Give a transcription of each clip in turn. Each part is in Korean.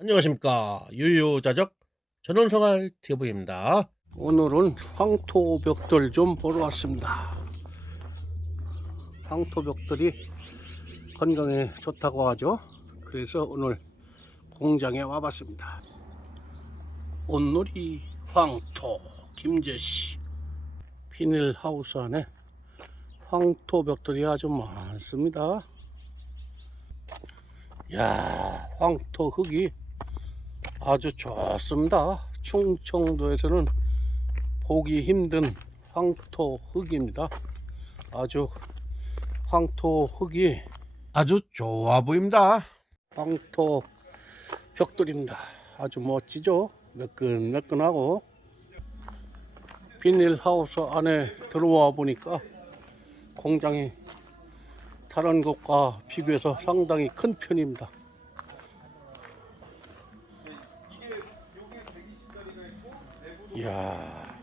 안녕하십니까. 유유자적 전원생활 TV입니다. 오늘은 황토벽돌 좀 보러 왔습니다. 황토벽돌이 건강에 좋다고 하죠. 그래서 오늘 공장에 와봤습니다. 온누리 황토 김제시 비닐하우스 안에 황토벽돌이 아주 많습니다. 야 황토 흙이 아주 좋습니다. 충청도에서는 보기 힘든 황토 흙입니다. 아주 황토 흙이 아주 좋아 보입니다. 황토 벽돌입니다. 아주 멋지죠? 매끈매끈하고 비닐하우스 안에 들어와 보니까 공장이 다른 곳과 비교해서 상당히 큰 편입니다. 이야.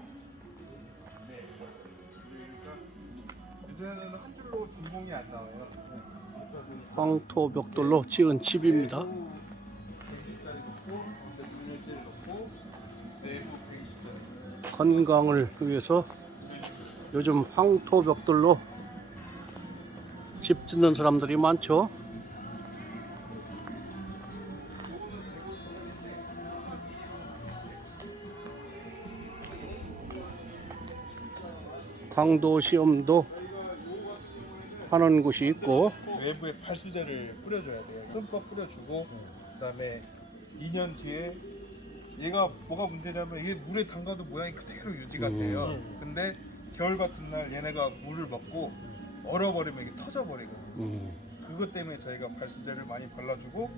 황토 벽돌로 지은 집입니다. 건강을 위해서 요즘 황토 벽돌로 집 짓는 사람들이 많죠. 강도 시험도 하는 곳이 있고 외부에 팔수제를 뿌려줘야 돼요. 흠뻑 뿌려주고 그다음에 2년 뒤에 얘가 뭐가 문제냐면 이게 물에 담가도 모양이 그대로 유지가 음. 돼요. 근데 겨울 같은 날 얘네가 물을 먹고 얼어버리면 이게 터져버리거든요. 음, 그것 때문에 저희가 발수제를 많이 발라주고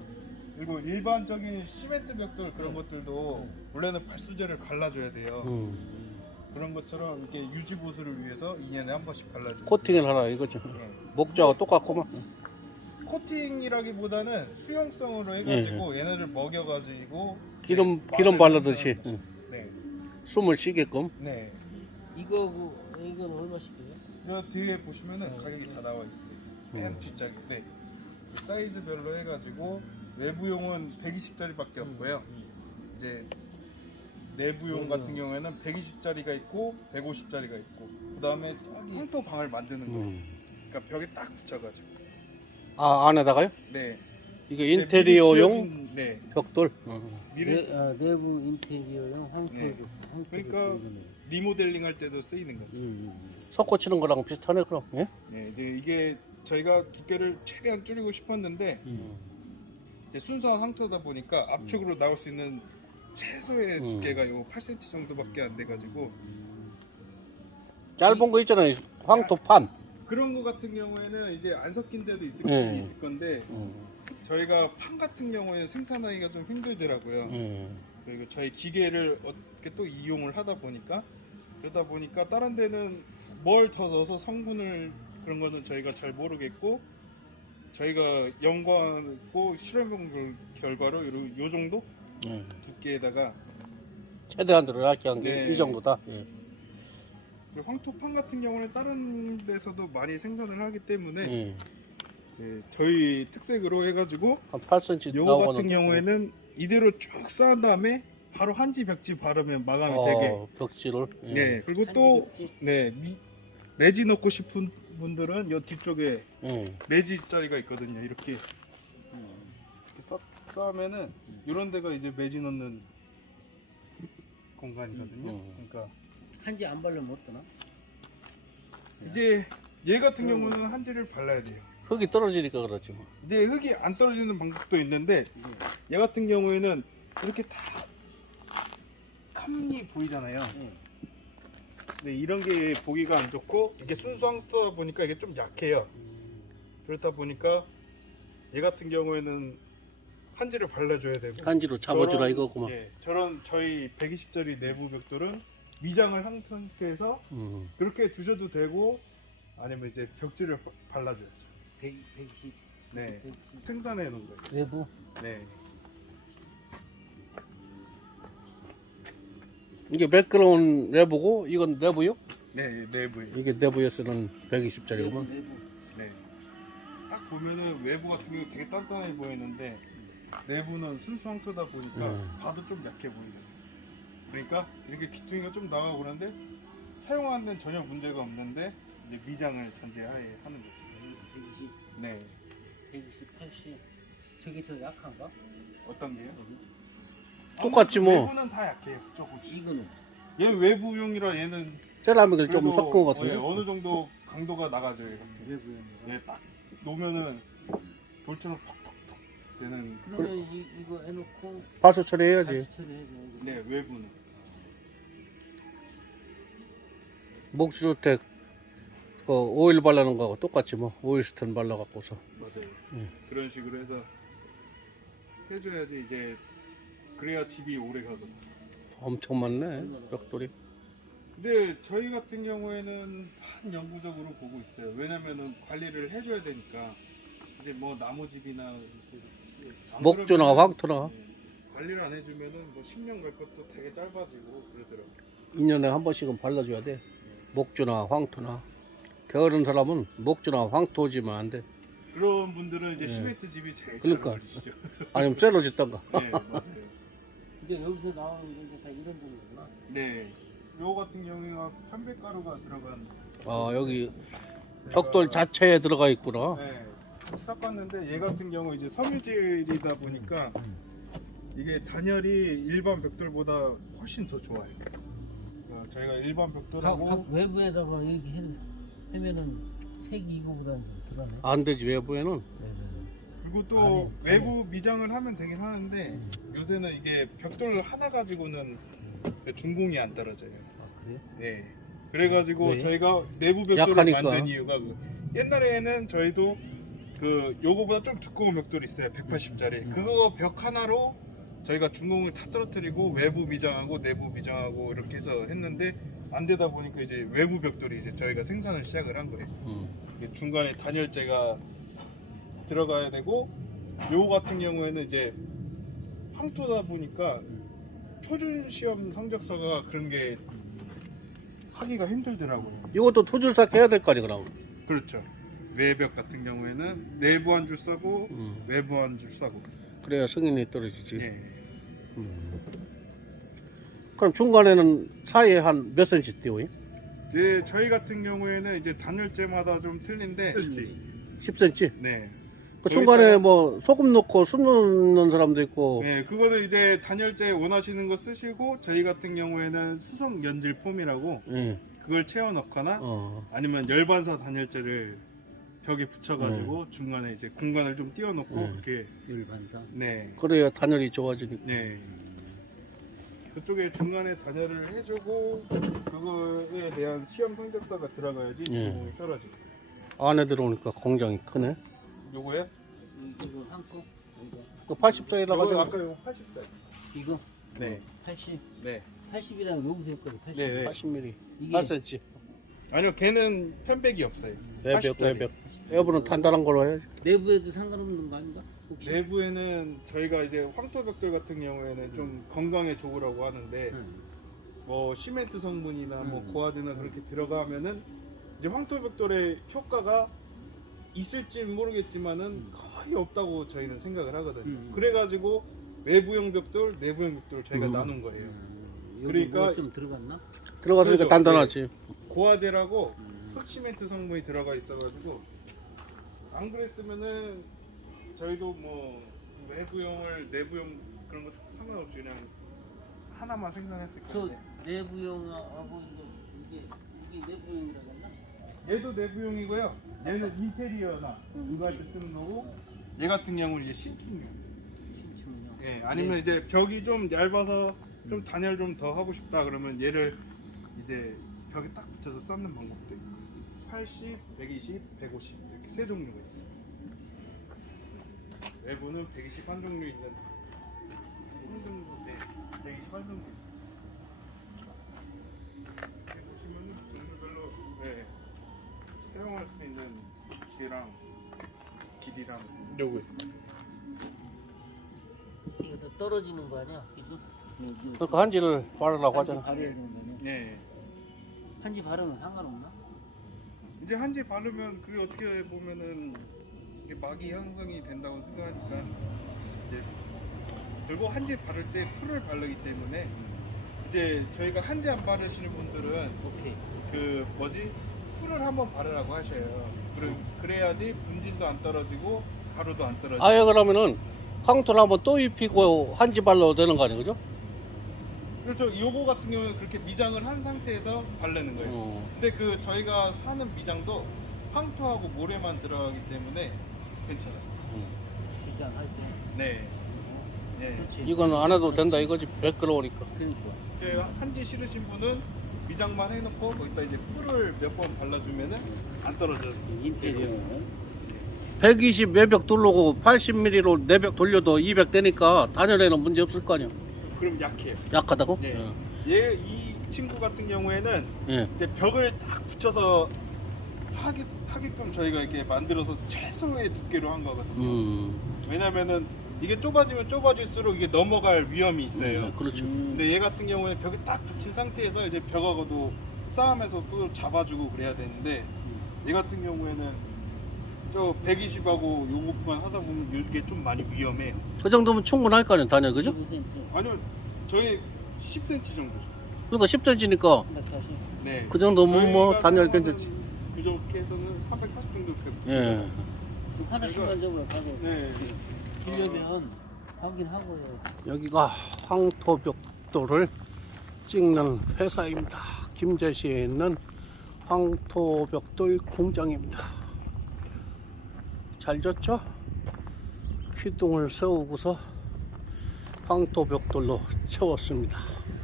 그리고 일반적인 시멘트 벽돌 그런 것들도 원래는 발수제를 발라줘야 돼요. 음. 그런 것처럼 이렇게 유지 보수를 위해서 2년에 한 번씩 발라줘요. 코팅을 하라 이거죠. 예. 목자와 똑같구만. 코팅이라기보다는 수용성으로 해가지고 얘네를 먹여가지고 기름 이제 기름 발라듯이. 네, 숨을 쉬게끔. 네. 이거 그 이건 얼마씩이에요? 이 뒤에 보시면은 가격이 다 나와 있어요. 맨 음. 뒷장에. 네. 그 사이즈별로 해가지고 외부용은 120짜리밖에 없고요. 이제 내부용 같은 경우에는 120짜리가 있고 150짜리가 있고 그 다음에 저기 황토 방을 만드는 거. 음. 그러니까 벽에 딱 붙여가지고. 아 안에다가요? 네. 이게 네, 미리 인테리어용 지어진- 네. 벽돌. 음. 미리 내, 아, 내부 인테리어용 황토 네. 황토 그러니까. 리모델링 할 때도 쓰이는 거죠. 음, 석고 치는 거랑 비슷하네 그럼. 예? 네, 이제 이게 저희가 두께를 최대한 줄이고 싶었는데 음. 이제 순수한 황토다 보니까 압축으로 나올 수 있는 최소의 음. 두께가 요 8cm 정도밖에 안 돼가지고 짧은 거 있잖아요. 황토판. 그런 거 같은 경우에는 이제 안 섞인 데도 있을, 네. 있을 건데 음. 저희가 판 같은 경우에는 생산하기가 좀 힘들더라고요. 음. 그리고 저희 기계를 어떻게 또 이용을 하다 보니까 그러다 보니까 다른 데는 뭘 더 넣어서 성분을 그런 거는 저희가 잘 모르겠고 저희가 연구하고 실험 결과로 요, 요 정도 음. 두께에다가 최대한 들어가게 한 게 이 네. 정도다. 예. 그리고 황토판 같은 경우는 다른 데서도 많이 생산을 하기 때문에 예. 이제 저희 특색으로 해가지고 한 8cm 요거 나오는 같은 경우에는 이대로 쭉 쌓은 다음에 바로 한지 벽지 바르면 마감이 되게 어, 벽지를. 예. 네 그리고 또 네, 미, 매지 넣고 싶은 분들은 요 뒤쪽에 예. 매지 자리가 있거든요. 이렇게 쌓으면은 이런 데가 이제 매지 넣는 공간이거든요. 음. 그러니까 한지 안 바르면 어떠나? 이제 얘 같은 경우는 한지를 발라야 돼요. 흙이 떨어지니까 그렇지 뭐. 이제 흙이 안 떨어지는 방법도 있는데 얘 같은 경우에는 이렇게 다 캄이 보이잖아요. 네. 근데 이런 게 보기가 안 좋고 이게 순수 황토다 보니까 이게 좀 약해요. 그렇다 보니까 얘 같은 경우에는 한지를 발라줘야 되고 한지로 잡아주라 저런- 이거구만. 예, 저런 저희 120짜리 내부 벽돌은 미장을 한 상태에서 음. 그렇게 두셔도 되고 아니면 이제 벽지를 바- 발라줘야죠. 100, 110, 네, 110. 생산해 놓은 거예요. 외부 네, 이게 매끄러운 내부고 이건 내부요? 네 내부에. 이게 내부에서는 120짜리구만. 내부 네. 딱 보면은 외부 같은 경우 되게 단단해 보이는데 내부는 순수 황토다 보니까 네. 봐도 좀 약해 보이잖아요. 그러니까 이렇게 귀퉁이가 좀 나가고 그러는데 사용하는 데는 전혀 문제가 없는데 이제 미장을 전제하에 하는 거죠. 120, 네. 120, 80. 저게 더 약한가? 어떤 게요? 똑같지 뭐. 외부는 다 약해요. 조금씩. 이거는 얘 외부용이라 얘는 세라믹을 좀 그래도, 섞은 것 같은데. 예, 어느 정도 강도가 나가죠, 얘 같은. 경우. 외부형이라. 얘딱 놓으면은 돌처럼 톡톡톡 되는 그러면 이, 이거 해놓고 발수 처리해야지. 다시 처리해줘. 네 외부는 목주택 그 오일 바르는 거하고 똑같지 뭐. 오일 스텐 발라갖고서. 맞아요. 음. 그런 식으로 해서 해줘야지 이제 그래야 집이 오래 가거든. 엄청 많네. 벽돌이. 이제 저희 같은 경우에는 반영구적으로 보고 있어요. 왜냐면은 관리를 해줘야 되니까 이제 뭐 나무집이나 이렇게 안 목조나 그러면은, 황토나. 네, 관리를 안 해주면은 뭐 10년 갈 것도 되게 짧아지고 그러더라고. 2년에 한 번씩은 발라줘야 돼. 목주나 황토나. 게으른 사람은 목주나 황토지만 안 돼. 그런 분들은 이제 네. 시멘트 집이 제일 그러니까. 잘 어울리시죠. 아니면 쇠로 짓던가. 네 맞아요. 이제 여기서 나오는 게 이제 다 이런 정도구나. 네. 요 같은 경우가 편백가루가 들어간 아, 여기 벽돌 자체에 들어가 있구나. 네. 같이 섞었는데 얘 같은 경우 이제 섬유질이다 보니까 이게 단열이 일반 벽돌보다 훨씬 더 좋아요. 어, 저희가 일반 각, 벽돌하고 각 외부에다가 이렇게 해, 하면은 색이 이거보다는 좀 덜하네. 안 되지, 외부에는. 네, 그리고 또 안에, 외부 미장을 하면 되긴 하는데 음. 요새는 이게 벽돌 하나 가지고는 준공이 안 떨어져요. 아 그래요? 네. 그래가지고 왜? 저희가 내부 벽돌을 약하니까. 만든 이유가 그 옛날에는 저희도 그 요거보다 좀 두꺼운 벽돌이 있어요. 180짜리. 음. 그거 벽 하나로 저희가 중공을 다 떨어뜨리고 외부 미장하고 내부 미장하고 이렇게 해서 했는데 안 되다 보니까 이제 외부 벽돌이 이제 저희가 생산을 시작을 한 거예요. 음. 중간에 단열재가 들어가야 되고 요 같은 경우에는 이제 황토다 보니까 표준 시험 성적서가 그런 게 하기가 힘들더라고요. 이것도 투줄삭 해야 될 거 아니, 그럼. 그렇죠. 외벽 같은 경우에는 내부 한 줄 싸고 음. 외부 한 줄 싸고. 그래야 승인이 떨어지지. 예. 음. 그럼 중간에는 사이에 한몇 센치 띄워요? 이제 저희 같은 경우에는 이제 단열재마다 좀 틀린데 10cm? 네. 그 중간에 거기다가- 뭐 소금 넣고 숨 넣는 사람도 있고 네, 그거는 이제 단열재 원하시는 거 쓰시고 저희 같은 경우에는 수성 연질 폼이라고 예. 그걸 채워 넣거나 어. 아니면 열반사 단열재를 벽에 붙여가지고 중간에 이제 공간을 좀 띄워놓고 네. 그렇게 율반사. 네, 그래야 단열이 좋아지니까 네. 그쪽에 중간에 단열을 해주고 그거에 대한 시험 성적서가 들어가야지 예. 주공이 떨어지고. 안에 들어오니까 공장이 크네 요거요? 이거 황토? 이거 그 80짜리라고 요거 하잖아 아까 요거 80대. 이거 네, 80. 네, 80이랑 여기서 했거든. 80. 네, 네. 80mm 이게 8cm 아니요, 걔는 편백이 없어요. 외벽 80짜리. 외벽 외부는 단단한 걸로 해야지 내부에도 상관없는 거 아닌가? 혹시? 내부에는 저희가 이제 황토벽돌 같은 경우에는 좀 건강에 좋으라고 하는데 응. 뭐 시멘트 성분이나 뭐 음. 고화제나 그렇게 들어가면은 이제 황토벽돌의 효과가 있을지 모르겠지만은 거의 없다고 저희는 생각을 하거든요. 음. 그래가지고 외부형 벽돌, 내부형 벽돌 저희가 음. 나눈 거예요. 음, 그러니까- 그러니까 좀 들어갔나? 들어갔으니까 그렇죠. 단단하지 고화제라고 음. 흑시멘트 성분이 들어가 있어가지고 안 그랬으면은 저희도 뭐 외부형을 내부형 그런 것 상관없이 그냥 하나만 생산했을 저 건데. 내부용하고 이거 이게 이게 내부용이라고 했나? 얘도 내부용이고요. 얘는 인테리어나 음, 이거 할 때 쓰는 거고 얘 같은 경우는 이제 신축용. 신축용. 예, 아니면 이제 벽이 좀 얇아서 좀 단열 좀 더 하고 싶다 그러면 얘를 이제 벽에 딱 붙여서 쌓는 방법도 있고 80, 120, 150 이렇게 세 종류가 있어요. 외부는 120 한 종류 있는 한 종류인데 120 한 종류. 여기 보시면은 종류별로 네, 사용할 수 있는 두께랑 길이랑 요거 이것도 떨어지는 거 아니야? 그죠? 그러니까 한지를 바르라고 하잖아 바르야 되는 거냐? 네. 한지 바르면 상관없나? 이제 한지 바르면 그게 어떻게 보면은 이게 막이 형성이 된다고 생각하니까 이제 그리고 한지 바를 때 풀을 바르기 때문에 이제 저희가 한지 안 바르시는 분들은 오케이. 그 뭐지 풀을 한번 바르라고 하셔요. 그래, 그래야지 분진도 안 떨어지고 가루도 안 떨어지고. 아예 그러면은 황토를 한번 또 입히고 한지 발라도 되는 거 아니에요, 그죠? 그렇죠. 요거 같은 경우는 그렇게 미장을 한 상태에서 바르는 거예요. 어. 근데 그 저희가 사는 미장도 황토하고 모래만 들어가기 때문에 괜찮아요. 비싼 할 때. 네. 네. 그렇지. 이건 안 해도 된다 이거지 100kg니까. 그러니까. 그 한지 싫으신 분은 미장만 해놓고 거기다 이제 풀을 몇 번 발라주면은 안 떨어져요. 인테리어. 120 외벽 둘르고 80mm로 내벽 돌려도 200 되니까 단열에는 문제 없을 거 아니야. 그럼 약해요. 약하다고? 네. 얘 이 친구 같은 경우에는 예. 예. 이제 벽을 딱 붙여서 하게, 하게끔 저희가 이렇게 만들어서 최소의 두께로 한 거거든요. 음. 왜냐면은 이게 좁아지면 좁아질수록 이게 넘어갈 위험이 있어요. 네, 그렇죠. 음. 근데 얘 같은 경우는 벽에 딱 붙인 상태에서 이제 벽하고도 싸움에서 또 잡아주고 그래야 되는데 얘 같은 경우에는 저 120하고 요것만 하다 보면 이게 좀 많이 위험해요. 그 정도면 충분할 거 아니야, 단열, 그죠? 15cm. 아니요, 저희 10cm 정도죠. 그러니까 10cm니까 140. 네. 그 정도면 뭐 저희가 괜찮지. 그저께서는 340 정도 그 예. 하나씩만 적어 가고. 네. 빌려면 확인하고 해야지. 여기가 황토벽돌을 찍는 회사입니다. 김제시에 있는 황토벽돌 공장입니다. 잘 졌죠? 기둥을 세우고서 황토 벽돌로 채웠습니다.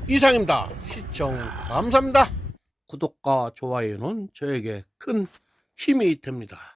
이상입니다. 시청 감사합니다. 구독과 좋아요는 저에게 큰 힘이 됩니다.